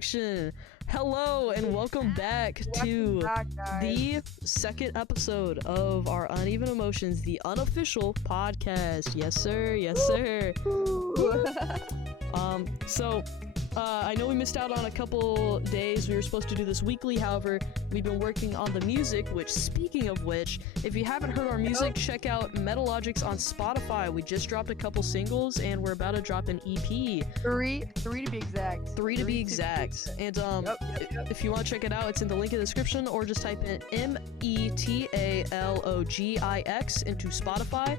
introduction. Hello and welcome back to the second episode of our Uneven Emotions, the unofficial podcast. Yes, sir. Yes, sir. I know we missed out on a couple days. We were supposed to do this weekly. However, we've been working on the music, which, speaking of which, if you haven't heard our music, check out METALOGIX on Spotify. We just dropped a couple singles, and we're about to drop an EP. Three to be exact. Three to be exact. And if you want to check it out, it's in the link in the description, or just type in METALOGIX into Spotify.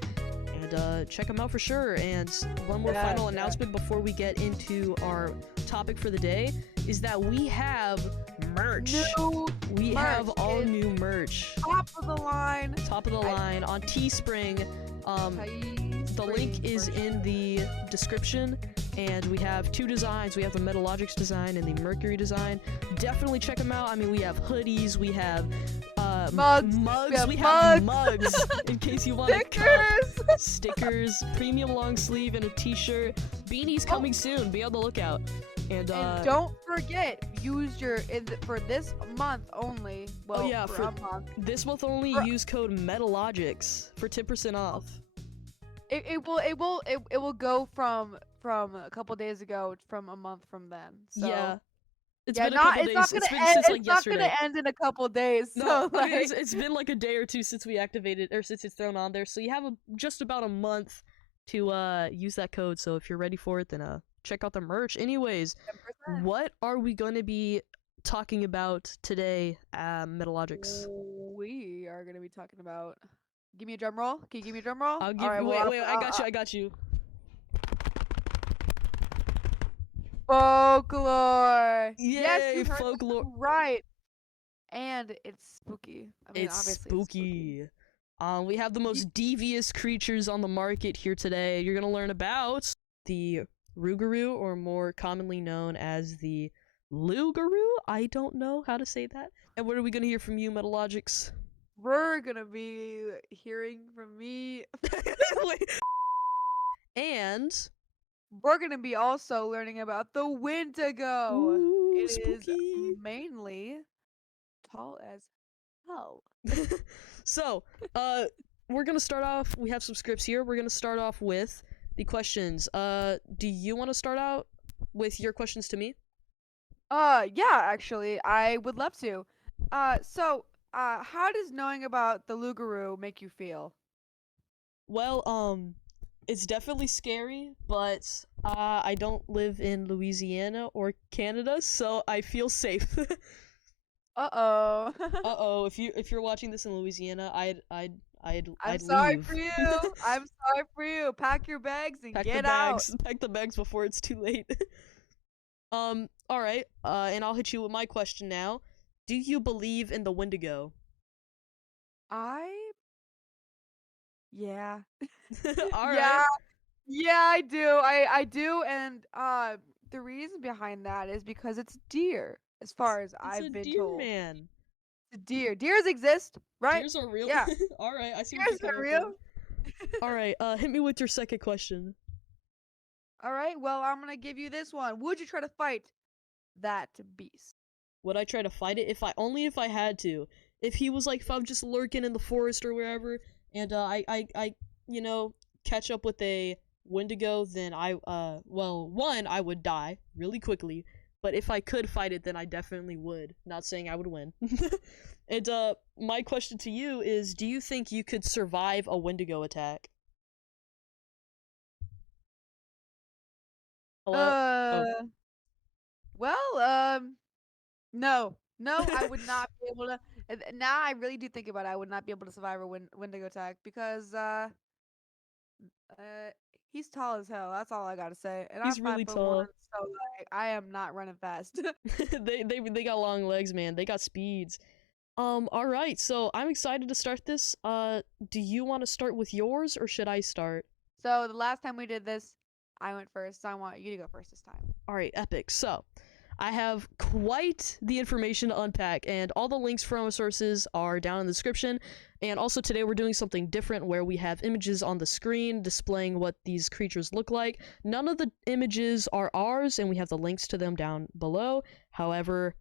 Check them out for sure. And one more final announcement before we get into our topic for the day is that we have merch. We have all new merch. Top of the line on Teespring. The link is in the description, and we have two designs. We have the METALOGIX design and the Mercury design. Definitely check them out. I mean, we have hoodies, we have mugs. We have mugs in case you want stickers, premium long sleeve, and a t-shirt. Beanies coming soon. Be on the lookout. And don't forget, use for this month only. Well, for a month. This month only, use code METALOGIX for 10% off. It will go from a couple days ago, from a month from then. So. Yeah. It's been a couple days. It's not gonna end in a couple days. No, so, I mean, it's been like a day or two since we activated, or since it's thrown on there. So you have just about a month to use that code. So if you're ready for it, then check out the merch. Anyways, 10%. What are we gonna be talking about today, METALOGIX? We are gonna be talking about. Give me a drum roll. Can you give me a drum roll? I'll give. Wait. I got you. Folklore. Yay, yes, you folklore. Right. And it's spooky. I mean, it's obviously spooky. We have the most devious creatures on the market here today. You're gonna learn about the Rougarou, or more commonly known as the Lougarou. I don't know how to say that. And what are we gonna hear from you, METALOGIX? We're gonna be hearing from me. And we're gonna be also learning about the Wendigo. Ooh, it spooky. Is mainly tall as hell. So, we're gonna start off. We have some scripts here. We're gonna start off with the questions. Do you want to start out with your questions to me? Yeah, actually, I would love to. How does knowing about the Lougarou make you feel? Well, it's definitely scary, but I don't live in Louisiana or Canada, so I feel safe. Uh-oh. If you're watching this in Louisiana, I'd I'm sorry leave. for you. I'm sorry for you. Pack your bags and get out. Pack the bags before it's too late. All right. And I'll hit you with my question now. Do you believe in the Wendigo? Yeah. All right. Yeah, I do. I do, and the reason behind that is because it's deer, as far as I've been told. Man. Deer. Deers exist, right? Deers are real. Yeah. All right. I see. Deers are real. All right. Hit me with your second question. All right. Well, I'm gonna give you this one. Would you try to fight that beast? Would I try to fight it? If I had to. If he was like, if I'm just lurking in the forest or wherever, and I catch up with a Wendigo, then I would die really quickly. But if I could fight it, then I definitely would. Not saying I would win. And my question to you is, do you think you could survive a Wendigo attack? Hello? No, I would not be able to. Now I really do think about it. I would not be able to survive a Wendigo attack because he's tall as hell. That's all I gotta say. And He's I'm really 5'1", tall. so I am not running fast. They got long legs, man. They got speeds. All right. So I'm excited to start this. Do you want to start with yours, or should I start? So the last time we did this, I went first. So I want you to go first this time. All right, epic. So I have quite the information to unpack, and all the links from our sources are down in the description. And also today we're doing something different where we have images on the screen displaying what these creatures look like. None of the images are ours, and we have the links to them down below. However,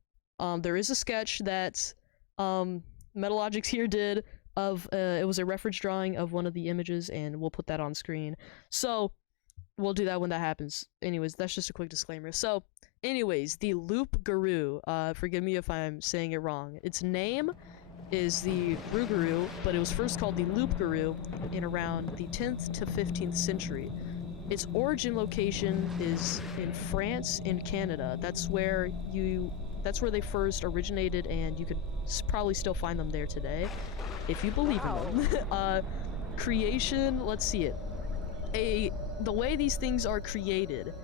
there is a sketch that METALOGIX here did of, it was a reference drawing of one of the images, and we'll put that on screen. So, we'll do that when that happens. Anyways, that's just a quick disclaimer. So, anyways, the Loop Guru, forgive me if I'm saying it wrong. Its name is the Rougarou, but it was first called the Loop Guru in around the 10th to 15th century. Its origin location is in France and Canada. That's where they first originated, and you could probably still find them there today, if you believe in them. Creation, let's see it. The way these things are created,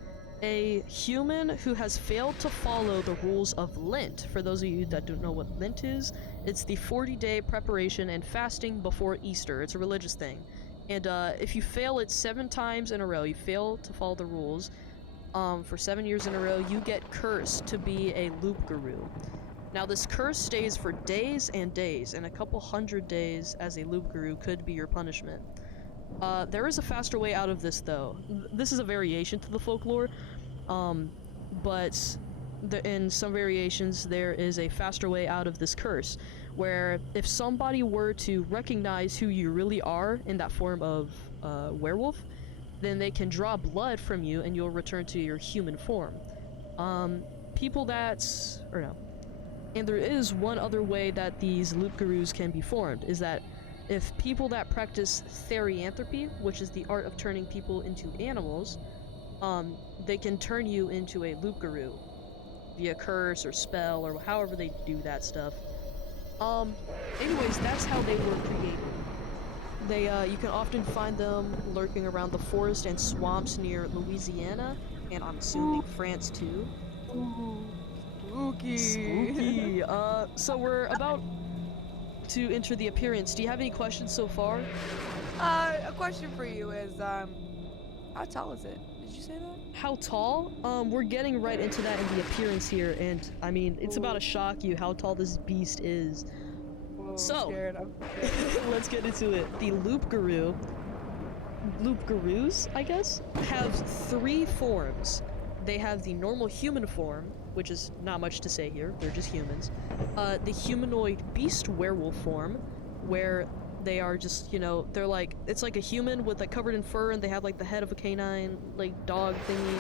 a human who has failed to follow the rules of Lent. For those of you that don't know what Lent is, it's the 40-day preparation and fasting before Easter. It's a religious thing. And if you fail it 7 times in a row, you fail to follow the rules for 7 years in a row, you get cursed to be a Loop Guru. Now this curse stays for days and days, and a couple hundred days as a Loop Guru could be your punishment. There is a faster way out of this, though. This is a variation to the folklore, but in some variations there is a faster way out of this curse, where if somebody were to recognize who you really are in that form of werewolf, then they can draw blood from you and you'll return to your human form. And there is one other way that these Loop Gurus can be formed, is that if people that practice therianthropy, which is the art of turning people into animals, they can turn you into a Loop Guru via curse or spell or however they do that stuff. Anyways, that's how they were created. You can often find them lurking around the forest and swamps near Louisiana, and I'm assuming France too. Ooh, spooky. Spooky. So we're about to enter the appearance. Do you have any questions so far? A question for you is, how tall is it? Did you say that? How tall? We're getting right into that in the appearance here, and I mean, it's about to shock you how tall this beast is. Whoa, So, I'm scared. let's get into it. The Loop Gurus, I guess, have 3 forms. They have the normal human form, which is not much to say here, they're just humans. The humanoid beast werewolf form, where they are just, you know, they're like, it's like a human with like covered in fur, and they have like the head of a canine, like dog thingy.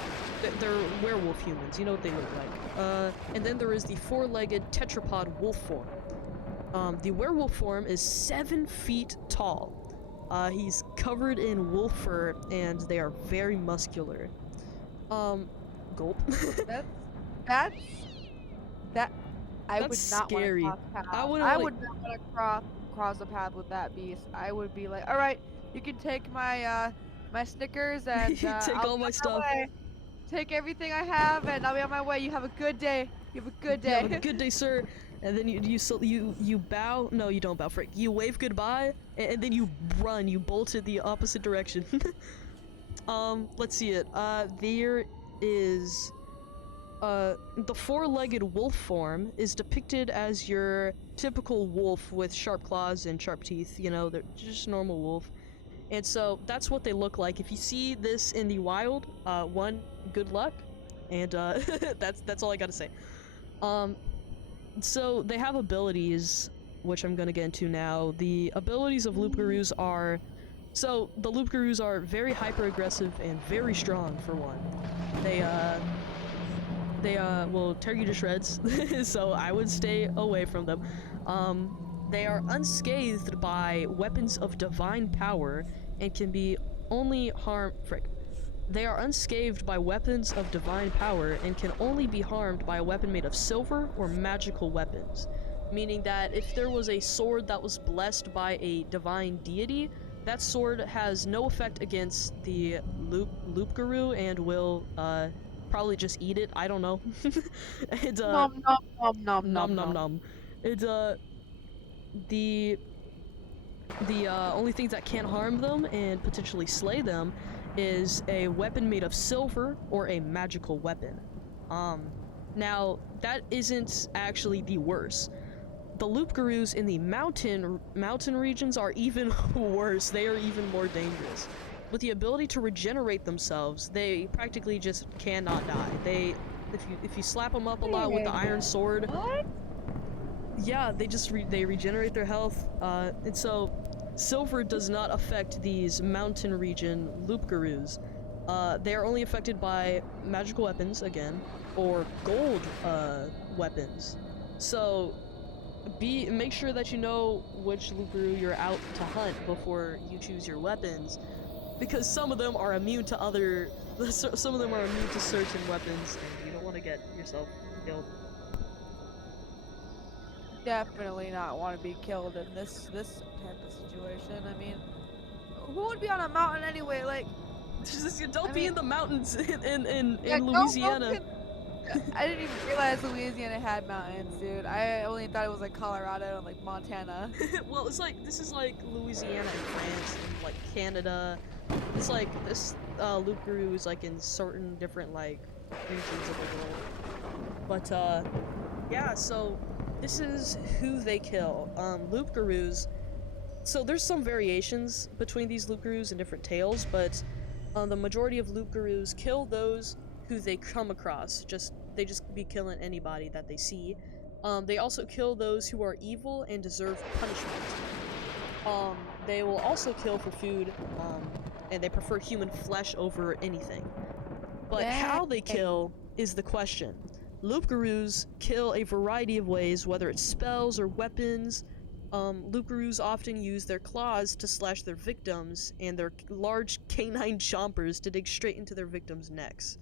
They're werewolf humans, you know what they look like. And then there is the 4-legged tetrapod wolf form. The werewolf form is 7 feet tall. He's covered in wolf fur, and they are very muscular. Gulp. I would That's not scary. want to cross paths. I I wouldn't would not want to cross a path with that beast. I would be like, all right, you can take my my Snickers and Take I'll all be my on stuff. way. Take everything I have and I'll be on my way. You have a good day. You have a good day. You have a good day, sir. And then you bow. No, you don't bow. Frick. You wave goodbye, and then you run. You bolt in the opposite direction. Let's see it. There is. The 4-legged wolf form is depicted as your typical wolf with sharp claws and sharp teeth. You know, they're just normal wolf. And so that's what they look like. If you see this in the wild, good luck, and that's all I gotta say. So they have abilities, which I'm gonna get into now. The abilities of Loop Gurus are, so the Loop Gurus are very hyper aggressive and very strong for one. They will tear you to shreds, so I would stay away from them. They are unscathed by weapons of divine power and can be only They are unscathed by weapons of divine power and can only be harmed by a weapon made of silver or magical weapons. Meaning that if there was a sword that was blessed by a divine deity, that sword has no effect against the Loop Guru and will, probably just eat it. I don't know. And, Nom nom nom nom nom nom. It's, the only things that can harm them and potentially slay them is a weapon made of silver or a magical weapon. Now, that isn't actually the worst. the Loop-Garous in the mountain regions are even worse. They are even more dangerous. With the ability to regenerate themselves, they practically just cannot die. If you slap them up a lot with the iron sword, What? yeah, they regenerate their health. And so silver does not affect these mountain region Loop-Garous. They are only affected by magical weapons again, or gold weapons. So make sure that you know which Loop-Garou you're out to hunt before you choose your weapons, because some of them are immune to some of them are immune to certain weapons, and you don't want to get yourself killed. Definitely not want to be killed in this type of situation. I mean, who would be on a mountain anyway? Like, Don't be in the mountains in yeah, Louisiana. I didn't even realize Louisiana had mountains, dude. I only thought it was like Colorado and like Montana. Well, this is like Louisiana and France and like Canada. It's like this Loop-Garou is like in certain different like regions of the world. But yeah, so this is who they kill. Loop-Garous. So there's some variations between these Loop-Garous and different tales, but the majority of Loop-Garous kill those who they come across. They just be killing anybody that they see. They also kill those who are evil and deserve punishment. They will also kill for food, and they prefer human flesh over anything. But how they kill is the question. Loop-Garous kill a variety of ways, whether it's spells or weapons. Loop-Garous often use their claws to slash their victims, and their large canine chompers to dig straight into their victims' necks.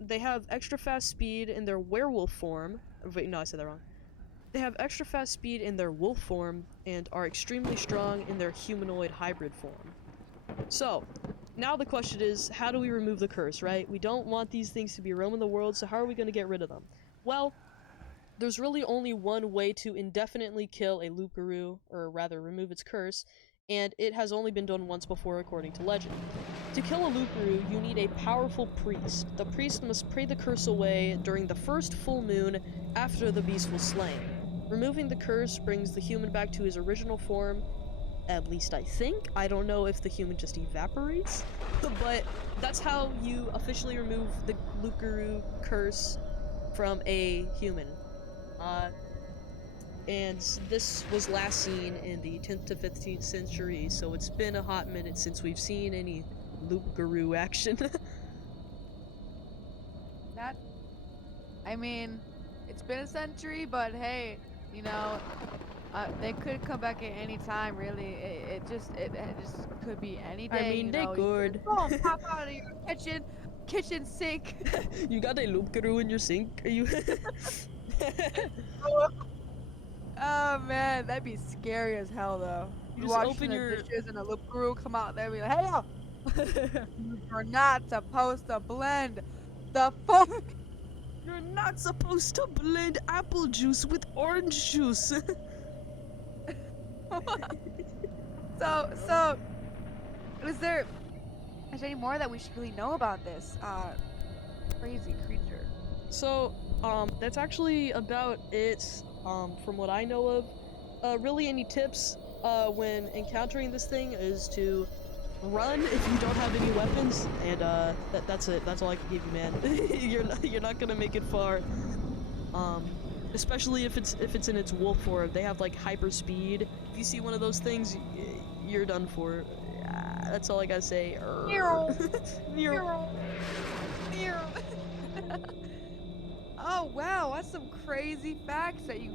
They have extra fast speed in their werewolf form. Wait, no, I said that wrong. They have extra fast speed in their wolf form, and are extremely strong in their humanoid hybrid form. So, now the question is, how do we remove the curse, right? We don't want these things to be roaming the world, so how are we going to get rid of them? Well, there's really only one way to indefinitely kill a Loop-Garou, or rather remove its curse, and it has only been done once before according to legend. To kill a Loop-Garou, you need a powerful priest. The priest must pray the curse away during the first full moon after the beast was slain. Removing the curse brings the human back to his original form, at least I think. I don't know if the human just evaporates, but that's how you officially remove the Loop-Garou curse from a human. And this was last seen in the 10th to 15th century, so it's been a hot minute since we've seen any Loop-Garou action. I mean, it's been a century, but hey, you know, they could come back at any time. Really, it just could be any day. I mean, you they know, could. Pop out of your kitchen sink. You got a Loop-Garou in your sink? Are you? Oh man, that'd be scary as hell though. You just washing open the your dishes and a Loop-Garou come out there and be like, "Hey, you're not supposed to blend the fuck." You're not supposed to blend apple juice with orange juice. So, is there any more that we should really know about this crazy creature? So, that's actually about it, from what I know of. Really any tips, when encountering this thing is to run if you don't have any weapons, and, that's it. That's all I can give you, man. You're not gonna make it far. Especially if it's in its wolf form. They have, like, hyper speed. If you see one of those things, you're done for. That's all I gotta say. Oh wow, that's some crazy facts that you.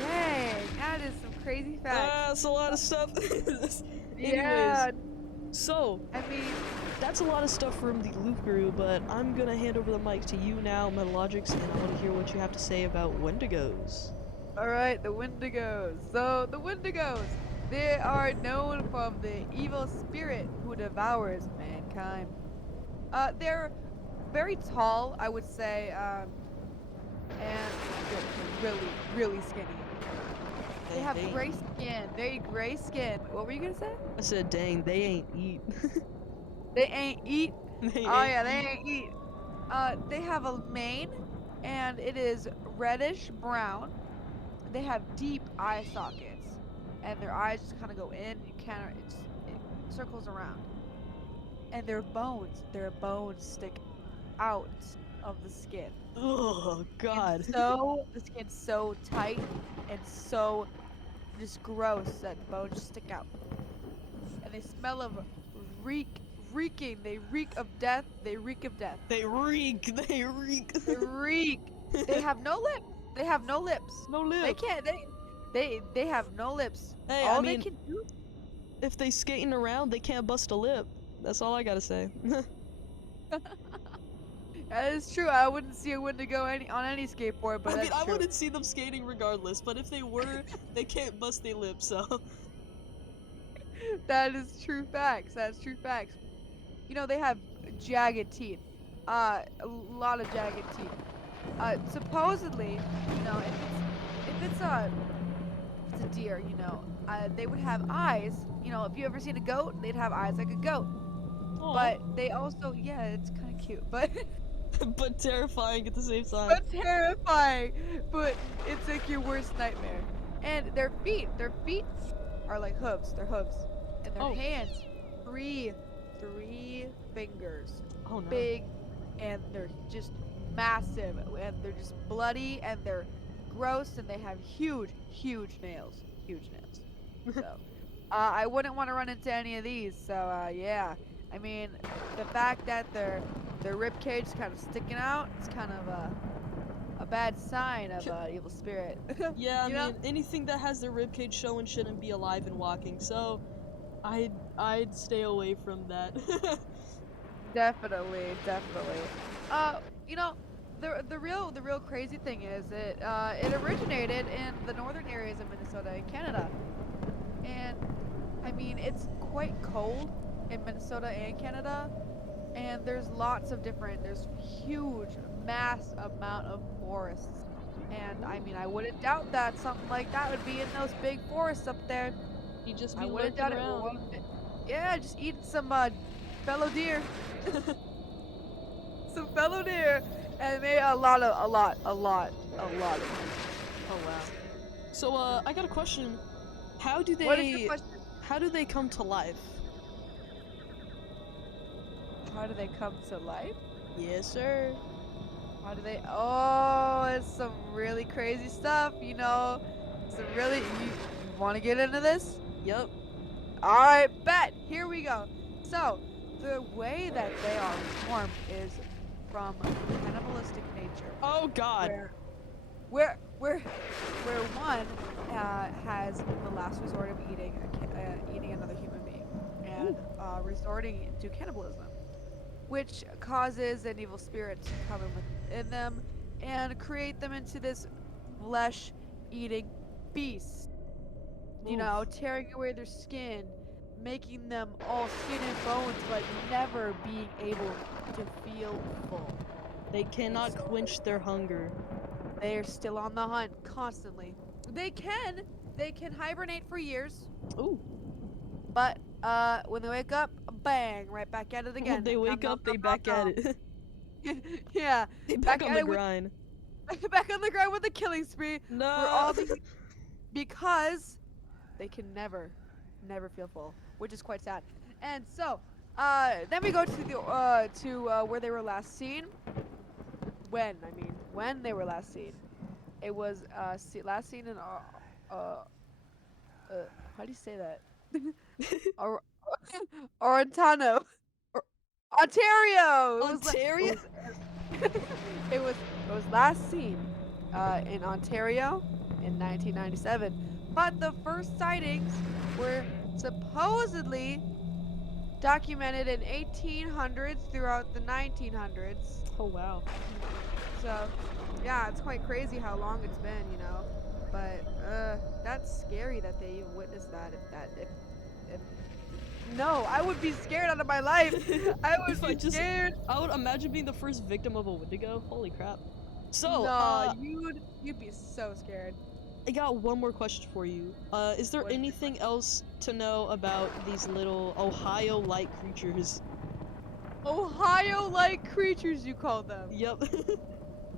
Dang, that is some crazy facts. That's a lot of stuff. Yeah. Anyways, so I mean, that's a lot of stuff from the Loop-Garou, but I'm gonna hand over the mic to you now, METALOGIX, and I want to hear what you have to say about Wendigos. alright, the Wendigos. So, the Wendigos, they are known from the evil spirit who devours mankind. They're very tall, I would say, and they're really, really skinny. They have gray skin, very gray skin. What were you gonna say? I said, dang, they ain't eat. They ain't eat. They ain't eat. They have a mane, and it is reddish brown. they have deep eye sockets, and their eyes just kind of go in. You can't. It circles around, and their bones stick out of the skin. Oh God. So the skin's so tight and so just gross that the bones just stick out. And they smell of reeking. They reek of death. They reek of death. They reek. They reek. They reek. They have no lips. They have no lips. No They lip. can't. They have no lips. Hey, All I they mean, can do. if they skating around, they can't bust a lip. That's all I gotta say. That is true. I wouldn't see a Wendigo on any skateboard, but I mean, that's I true. wouldn't see them skating regardless, but if they were, they can't bust their lips, so. That is true facts. That's true facts. You know, they have jagged teeth. A lot of jagged teeth. Supposedly, you know, if it's a deer, you know, they would have eyes. You know, if you ever seen a goat, they'd have eyes like a goat. Aw. But they also, yeah, it's kind of cute, but But terrifying at the same time. but terrifying. But it's like your worst nightmare. And their feet are like hooves. They're hooves, and their Oh. hands, three fingers, Oh no. big, and they're just massive, and they're just bloody, and they're gross, and they have huge nails. So, I wouldn't want to run into any of these. So, yeah. I mean, the fact that their rib cage is kind of sticking out, it's kind of a bad sign of evil spirit. Yeah, I You mean, know? anything that has their ribcage showing shouldn't be alive and walking, so I'd stay away from that. Definitely. You know, the real crazy thing is it originated in the northern areas of Minnesota and Canada, and I mean it's quite cold in Minnesota and Canada, and there's huge mass amount of forests, and I mean I wouldn't doubt that something like that would be in those big forests up there. You just be I wouldn't lurking doubt it. around. Yeah, just eating some fellow deer. Some fellow deer, and they a lot of them. Oh wow. So I got a question. How do What is your they question? come to life? How do they come to life? Yes, sir. How do they? Oh, it's some really crazy stuff. You know, some really. You want to get into this? Yep. All right, bet. Here we go. So, the way that they are formed is from cannibalistic nature. Oh God. Where one has the last resort of eating another human being and resorting to cannibalism, which causes an evil spirit to come in within them and create them into this flesh-eating beast. You know, tearing away their skin, making them all skin and bones, but never being able to feel full. They cannot quench their hunger. They are still on the hunt constantly. They can hibernate for years, Ooh. but when they wake up, bang, right back at it again. When they wake Nom, up, they nom, back nom, at it. yeah, They back on the at it with- grind. back on the ground with the killing spree No. for all the because they can never feel full, which is quite sad. And so, then we go to the where they were last seen. When they were last seen, it was last seen in how do you say that? Orantano, Ontario. Ontario? It was last seen in Ontario in 1997, but the first sightings were supposedly documented in 1800s throughout the 1900s. Oh wow. So, yeah, it's quite crazy how long it's been, you know. But that's scary that they even witnessed that. If no, I would be scared out of my life. I would be scared. I would imagine being the first victim of a Wendigo. Holy crap. So, no, you'd be so scared. I got one more question for you. Is there What is your anything else to know about these little Ohio-like creatures? Ohio-like creatures, you call them. Yep.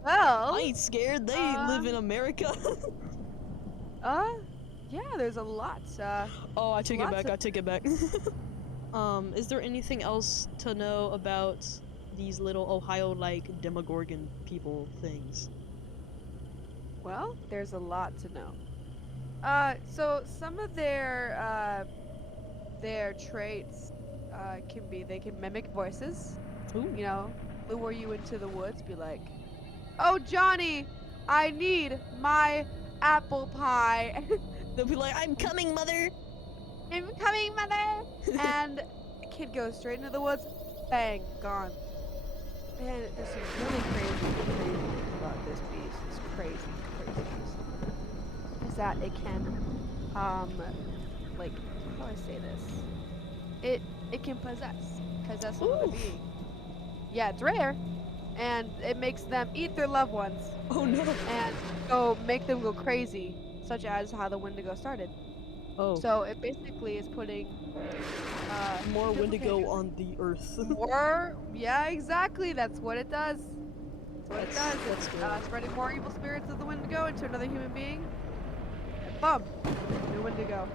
Well, I ain't scared. They live in America. Yeah, there's a lot. Oh, I There's take it lots back. of I take it back. Is there anything else to know about these little Ohio like Demogorgon people things? Well, there's a lot to know. So some of their traits can be they can mimic voices. Ooh. You know, lure you into the woods, be like, "Oh, Johnny, I need my apple pie." They'll be like, "I'm coming, mother." I'm coming, mother. And the kid goes straight into the woods, bang, gone. And there's some really crazy things about this beast. It's crazy, crazy beast. Is that it can, like, how do I say this? It can possess another Ooh. being. Yeah, it's rare, and it makes them eat their loved ones Oh no. and go make them go crazy, such as how the Wendigo started. Oh. So it basically is putting More duplicating Wendigo on the earth. more. Yeah, exactly. That's what it does. That's what it does. That's It's good. spreading more evil spirits of the Wendigo into another human being. And bum, new Wendigo.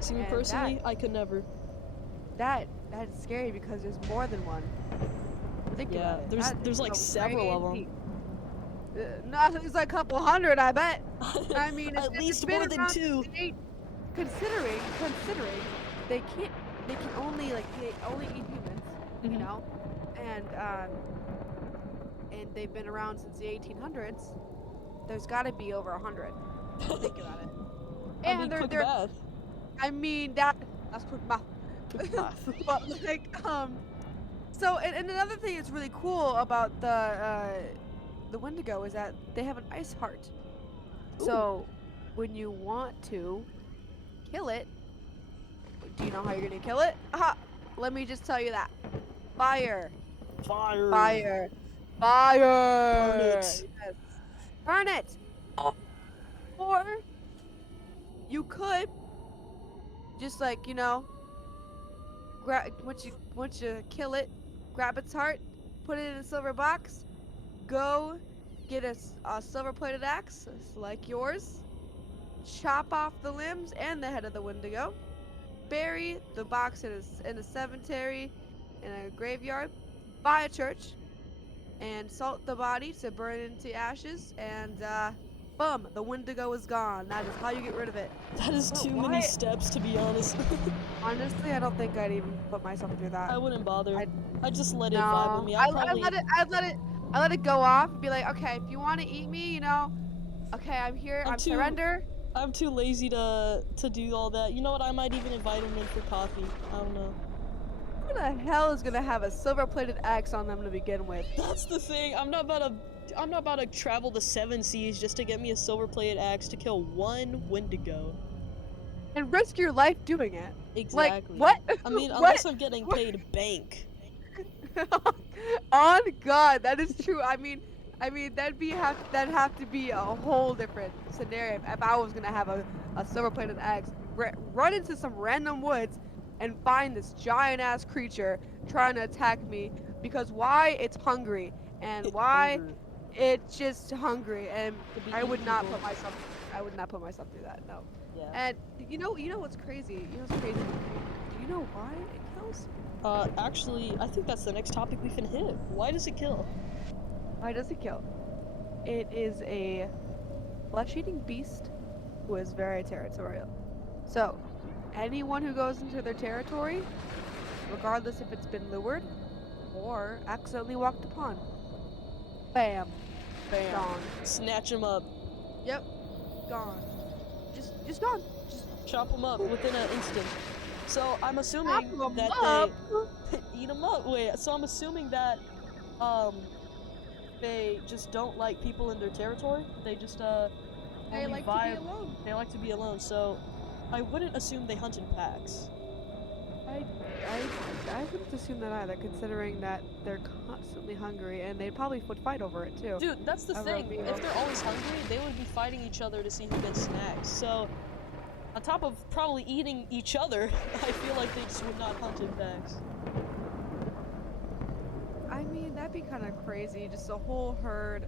See, me And personally, I could never. that is scary because there's more than one. Think Yeah, about it. there's That is like so several of them. crazy. No, there's like a couple hundred, I bet. I mean, At it's least been more than around 2. since considering they can't they can only they only eat humans, you Mhm. know, and they've been around since the 1800s. There's got to be over 100. Think about it. I And mean, quick they're math. I mean that's quick math. Quick math. But like so and another thing that's really cool about the Wendigo is that they have an ice heart. Ooh. So when you want to kill it, do you know how you're gonna kill it? Aha! Let me just tell you that. Fire. Fire. Fire. Fire. Burn it. Yes. Burn it. Or you could just like, once you kill it, grab its heart, put it in a silver box, go get a silver plated axe like yours, chop off the limbs and the head of the Wendigo, bury the box in a cemetery, in a graveyard, buy a church, and salt the body to burn it into ashes, and boom, the Wendigo is gone. That is how you get rid of it. That is But too many why? steps, to be honest. Honestly, I don't think I'd even put myself through that. I wouldn't bother. I I'd just let it vibe with no. me. I, I'd I probably. let it. I let it go off and be like, okay, if you want to eat me, okay, I'm here. I'm I'm too. surrender. I'm too lazy to do all that. You know what? I might even invite him in for coffee. I don't know. Who the hell is gonna have a silver-plated axe on them to begin with? That's the thing. I'm not about to travel the 7 seas just to get me a silver-plated axe to kill one Wendigo. And risk your life doing it. Exactly. Like what? I mean, What? unless I'm getting paid bank. On God, that is true. That'd have to be a whole different scenario if I was gonna have a silver-plated axe, run into some random woods, and find this giant ass creature trying to attack me because why? It's hungry, and why? Hunger. It's just hungry, and To be I would not evil. put myself. I would not put myself through that. No. Yeah. And you know what's crazy? You know what's crazy? Do you know why it kills? Actually, I think that's the next topic we can hit. Why does it kill? Why does it kill? It is a flesh-eating beast who is very territorial. So, anyone who goes into their territory, regardless if it's been lured or accidentally walked upon, bam, Bam. gone. Snatch him up. Yep, gone. Just gone. Just Chop him up within an instant. So I'm assuming chop 'em that up. they eat him up. Wait, so I'm assuming that they just don't like people in their territory. They just They only like vibe. to be alone. They like to be alone. So I wouldn't assume they hunt in packs. I wouldn't assume that either, considering that they're constantly hungry and they probably would fight over it too. Dude, that's the A thing. rodeo. If they're always hungry, they would be fighting each other to see who gets snacks. So on top of probably eating each other, I feel like they just would not hunt in packs. I mean, that'd be kind of crazy. Just a whole herd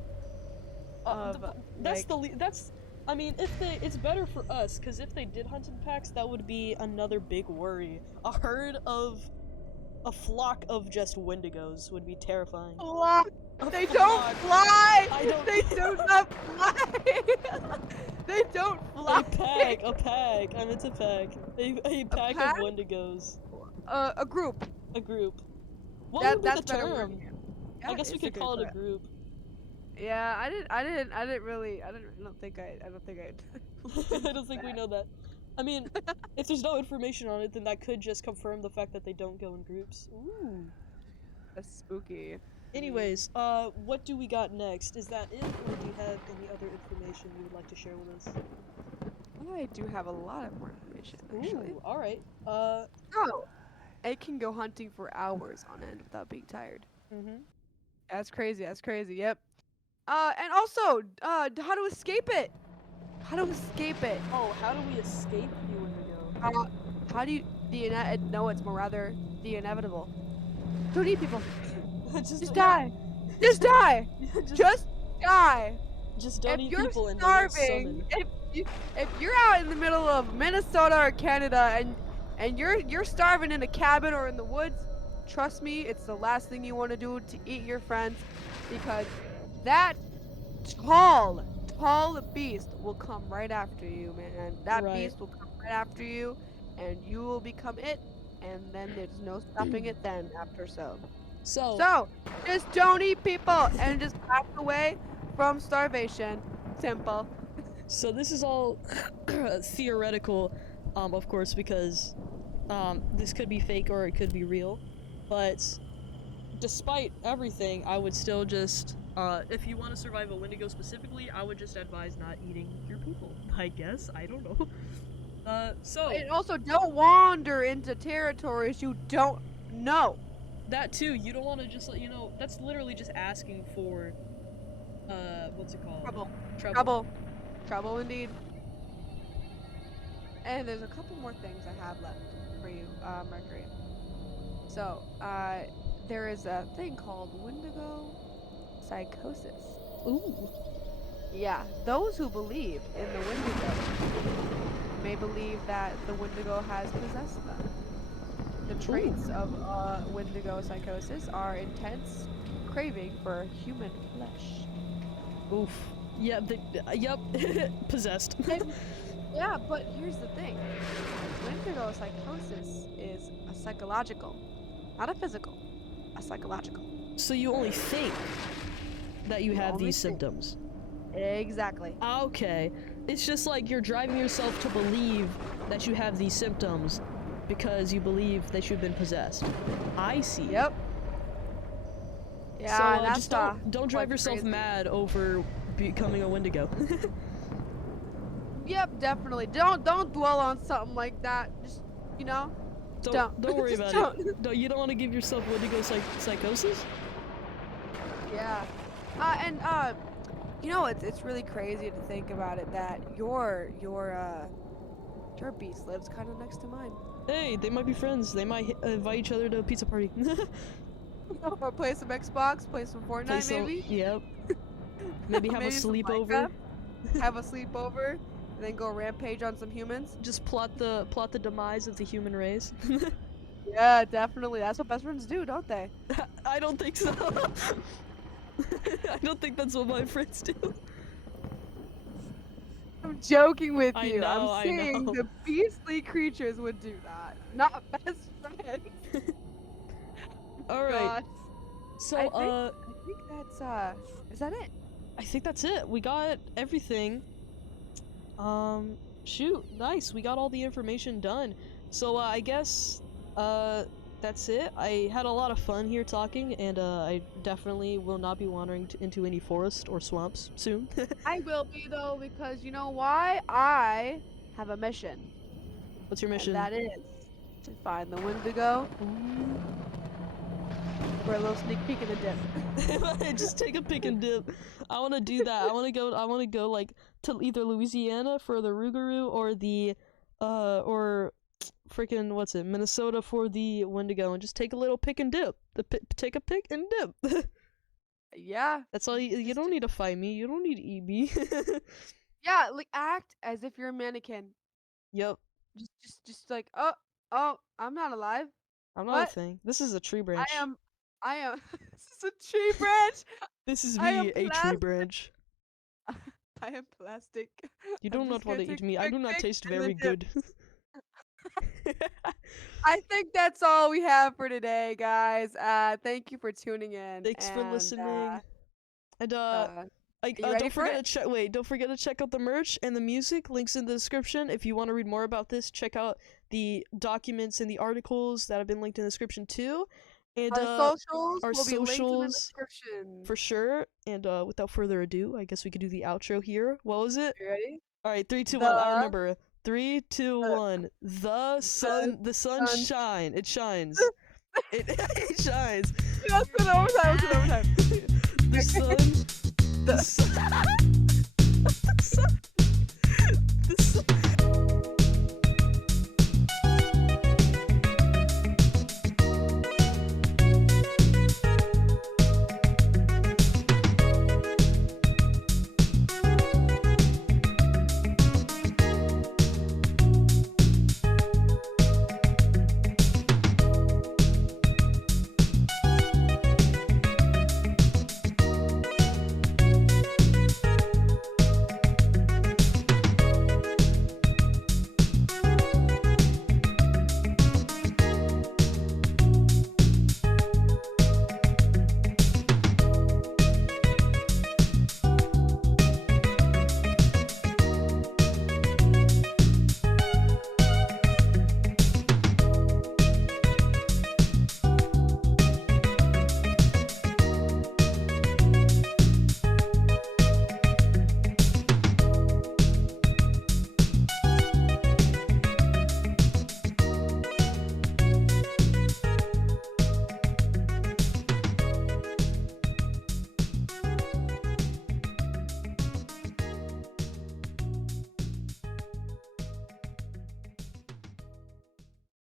of That's I mean, it's better for us, because if they did hunt in packs, that would be another big worry. A flock of just Wendigos would be terrifying. Flock. A They flock. don't fly! I don't- They do not fly! They don't fly! A pack. I meant a pack. A pack of pack? Wendigos. A group. A group. What would be That's the better term? wording. Yeah, I guess we it's a could good call it a question. group. Yeah, I don't think I I don't think we know that. I mean, if there's no information on it, then that could just confirm the fact that they don't go in groups. Ooh. That's spooky. Anyways, what do we got next? Is that it, or do you have any other information you would like to share with us? I do have a lot of more information, actually. Ooh, alright. Oh, it can go hunting for hours on end without being tired. Mm-hmm. That's crazy. That's crazy. Yep. And also, how to escape it? How to escape it? Oh, how do we escape the Wendigo? How do you no, it's more rather the inevitable. Don't eat people. Just die. Just die. Just die. Just don't eat people and starving, if you're out in the middle of Minnesota or Canada and you're starving in a cabin or in the woods, trust me, it's the last thing you want to do to eat your friends, because that tall beast will come right after you, man. That beast will come right after you, and you will become it, and then there's no stopping it then after so. So, just don't eat people and just pass away from starvation. Simple. So this is all theoretical, of course, because this could be fake or it could be real. But despite everything, I would still just, if you want to survive a Wendigo specifically, I would just advise not eating your people. I guess, I don't know. And also, don't wander into territories you don't know. That too, you don't want to just let, that's literally just asking for, what's it called? Trouble indeed. And there's a couple more things I have left for you, Mercury. So, there is a thing called Wendigo psychosis. Ooh. Yeah, those who believe in the Wendigo may believe that the Wendigo has possessed them. The traits of Wendigo psychosis are intense craving for human flesh. Oof. Yeah, yep. Possessed. Yeah, but here's the thing. Wendigo psychosis is a psychological, not a physical, a psychological. So you only think that you have these symptoms. Exactly. Okay. It's just like you're driving yourself to believe that you have these symptoms because you believe that you've been possessed. I see. Yep. Yeah, so, that's just don't drive yourself crazy. mad over becoming a Wendigo. Yep, definitely. Don't dwell on something like that. Just, don't worry about it. You don't want to give yourself Wendigo psychosis? Yeah. It's really crazy to think about it that your beast lives kind of next to mine. Hey, they might be friends. They might invite each other to a pizza party. Or play some Xbox, play some Fortnite, maybe? Yep. Maybe have a sleepover. Have a sleepover, and then go rampage on some humans. Just plot the demise of the human race. Yeah, definitely. That's what best friends do, don't they? I don't think so. I don't think that's what my friends do. I'm joking with I you. know, I'm saying the beastly creatures would do that, not best friends. Alright. So, I think that's, is that it? I think that's it. We got everything. Shoot, nice. We got all the information done. So, I guess, that's it. I had a lot of fun here talking, and, I definitely will not be wandering into any forest or swamps soon. I will be, though, because you know why? I have a mission. What's your mission? And that is to find the Wendigo. For a little sneak peek in the dip. Just take a pick and dip. I want to do that. I want to go like to either Louisiana for the Rougarou or the or freaking what's it, Minnesota for the Wendigo, and just take a little pick and dip. Take a pick and dip. Yeah. That's all. You don't need to fight me. You don't need to eat me. Yeah, like act as if you're a mannequin. Yep. Just like, oh, I'm not alive. I'm not a What? thing. This is a tree I branch. am, I am. This is a tree branch. This is I am me, a tree plastic. branch. I am plastic. You do I'm not just want gonna to take eat a me. I quick do not pic taste and then very dip. good. I think that's all we have for today, guys. Thank you for tuning in, Thanks for and listening. And are you ready don't for forget it? to check. Wait, don't forget to check out the merch and the music. Links in the description. If you want to read more about this, check out the documents and the articles that have been linked in the description too. And Our socials our will be linked in the socials description. for sure. And without further ado, I guess we could do the outro here. What was it? You ready? All right, 3, 2, 1. I The remember. 3, 2, the 1. The the sun. The sun sun. shine. It shines. It it shines. Let's do it overtime. Let's do it overtime. The sun. The sun.